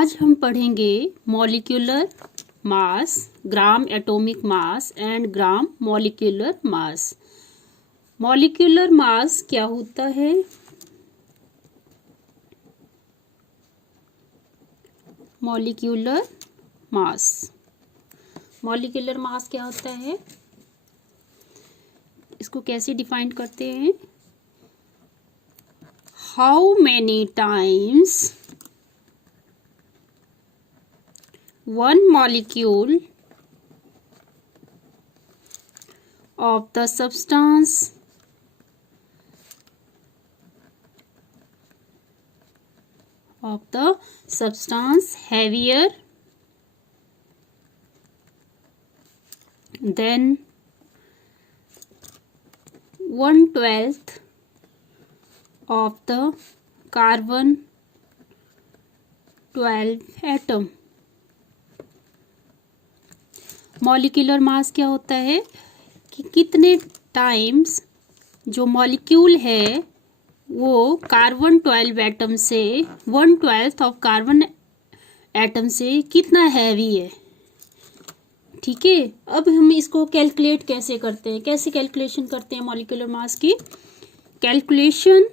आज हम पढ़ेंगे molecular mass, gram atomic mass and gram molecular mass. Molecular mass क्या होता है? मॉलिक्यूलर मास मॉलिक्यूलर मास क्या होता है, इसको कैसे डिफाइन करते हैं? How many times one molecule of the substance heavier than 1/12 of the carbon 12 atom। Molecular mass क्या होता है कि कितने टाइम्स जो मॉलिक्यूल है वो कार्बन 12 एटम से 1/12 ऑफ कार्बन एटम से कितना हैवी है। ठीक है, अब हम इसको कैलकुलेट कैसे करते हैं, कैसे कैलकुलेशन करते हैं मॉलिक्यूलर मास की? Calculation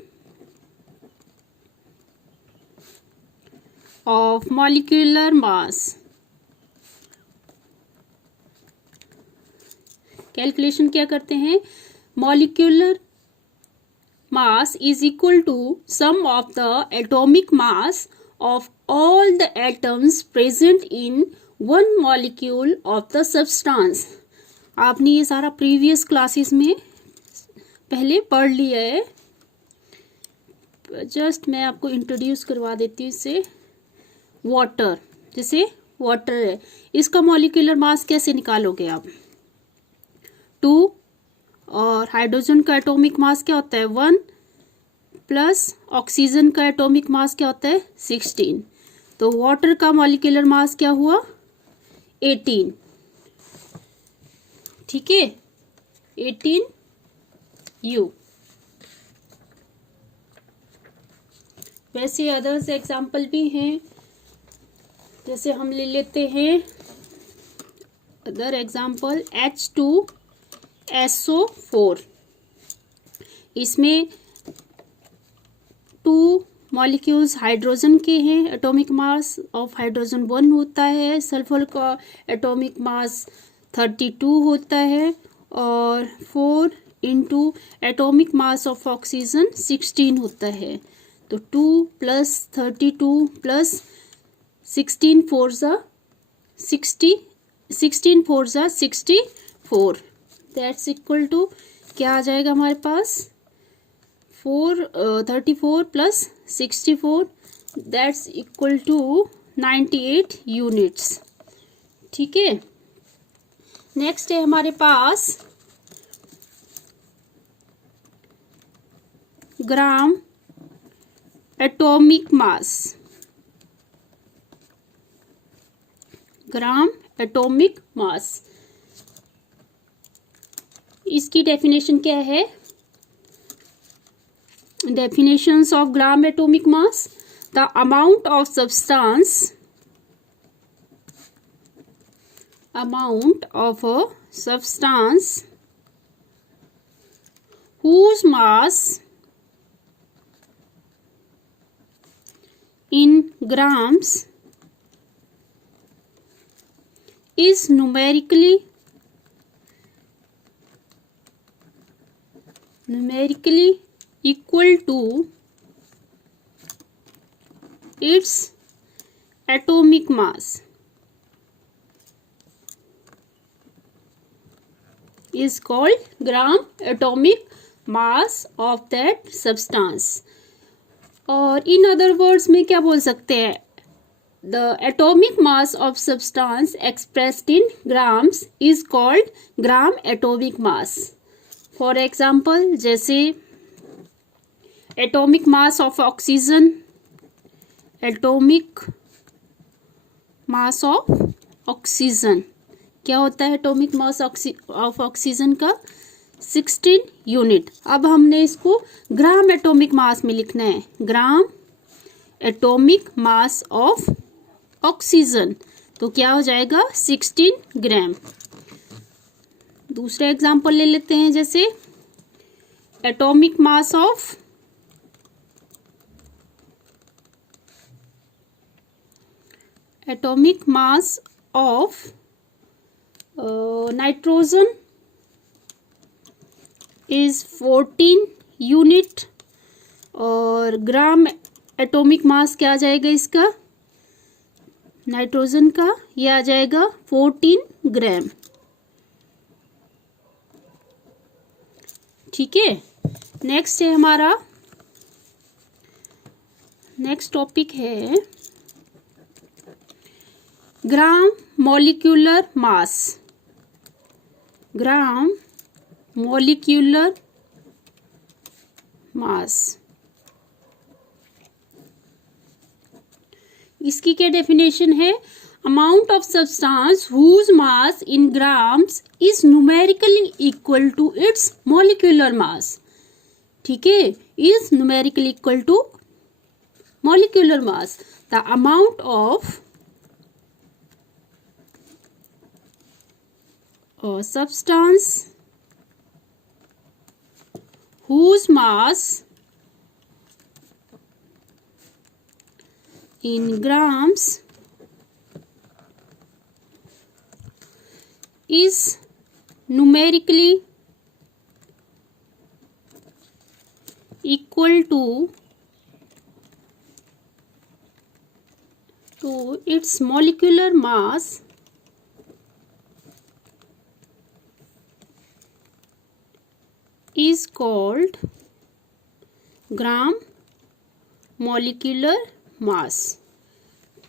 of molecular mass, calculation क्या करते हैं? Molecular mass is equal to sum of the atomic mass of all the atoms present in one molecule of the substance. आपने ये सारा प्रीवियस क्लासेस में पहले पढ़ लिया है, जस्ट मैं आपको इंट्रोड्यूस करवा देती हूँ इसे। वाटर, जैसे वाटर है, इसका मॉलिक्यूलर मास कैसे निकालोगे आप? 2, और हाइड्रोजन का एटॉमिक मास क्या होता है? 1, प्लस ऑक्सीजन का एटॉमिक मास क्या होता है? 16। तो वाटर का मॉलिक्यूलर मास क्या हुआ? 18। ठीक है, 18U। वैसे अदर्स एग्जाम्पल भी हैं, जैसे हम ले लेते हैं अदर एग्जाम्पल H2SO4। इसमें 2 मॉलिक्यूल्स हाइड्रोजन के हैं, एटॉमिक मास ऑफ हाइड्रोजन 1 होता है, सल्फर का एटॉमिक मास 32 होता है, और 4 into atomic mass of oxygen 16 होता है। तो 2 प्लस 32 प्लस 16 4 ज़ा 64 दैट्स इक्वल टू क्या आ जाएगा हमारे पास? 34 plus 64 that's equal to 98 units. ठीक है, नेक्स्ट है हमारे पास gram atomic mass. Gram atomic mass, इसकी डेफिनेशन क्या है? Definitions of gram atomic mass: the amount of substance whose mass in grams is numerically equal to its atomic mass is called gram atomic mass of that substance। और in other words में क्या बोल सकते हैं? The atomic mass of substance expressed in grams is called gram atomic mass। For example, जैसे atomic mass of oxygen, atomic mass of oxygen क्या होता है? एटॉमिक मास ऑफ ऑक्सीजन का 16 यूनिट। अब हमने इसको ग्राम एटॉमिक मास में लिखना है, gram atomic mass of oxygen, तो क्या हो जाएगा 16 ग्राम। दूसरा एग्जाम्पल ले लेते हैं, जैसे atomic mass of nitrogen is 14 unit, और ग्राम एटॉमिक मास क्या आ जाएगा इसका, नाइट्रोजन का, ये आ जाएगा 14 ग्राम। ठीक है, नेक्स्ट है हमारा, नेक्स्ट टॉपिक है ग्राम मॉलिक्यूलर मास। ग्राम मॉलिक्यूलर मास, इसकी क्या डेफिनेशन है, amount of substance whose mass in grams is numerically equal to its molecular mass. ठीक है, is numerically equal to molecular mass. The amount of substance whose mass in grams is numerically equal to its molecular mass is called gram molecular mass.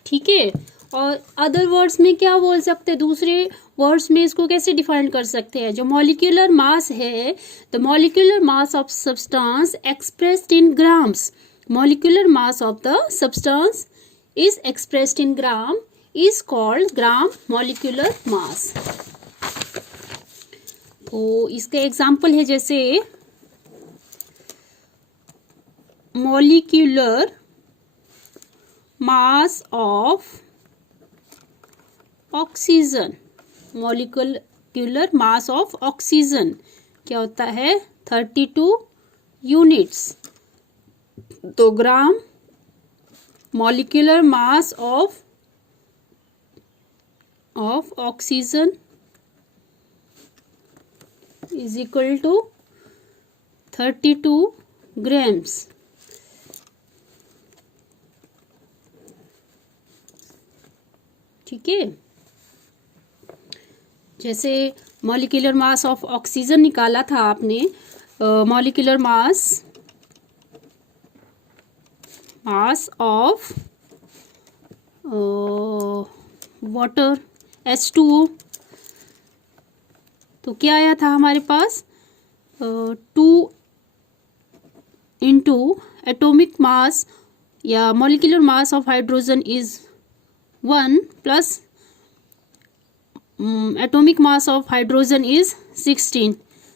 ठीक है, और other words में क्या बोल सकते हैं, दूसरे वर्ड्स में इसको कैसे डिफाइन कर सकते हैं, जो मॉलिक्यूलर मास है, the molecular mass of substance expressed in grams, molecular mass of the substance is expressed in gram is called gram molecular मास। तो इसका एग्जाम्पल है, जैसे molecular mass of oxygen, molecular mass of oxygen क्या होता है 32 units. तो ग्राम molecular mass of oxygen is equal to 32 grams। ठीक है, जैसे मॉलिक्यूलर मास ऑफ ऑक्सीजन निकाला था आपने, molecular mass of water H2O, तो क्या आया था हमारे पास 2 इंटू एटॉमिक मास या molecular mass of hydrogen is 1 plus atomic mass of hydrogen is 16,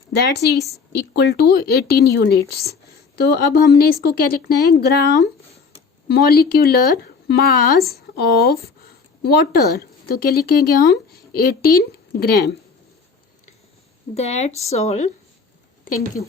that's is equal to 18 units. तो अब हमने इसको क्या लिखना है, gram molecular mass of water, तो क्या लिखेंगे हम 18 ग्राम। That's all. Thank you.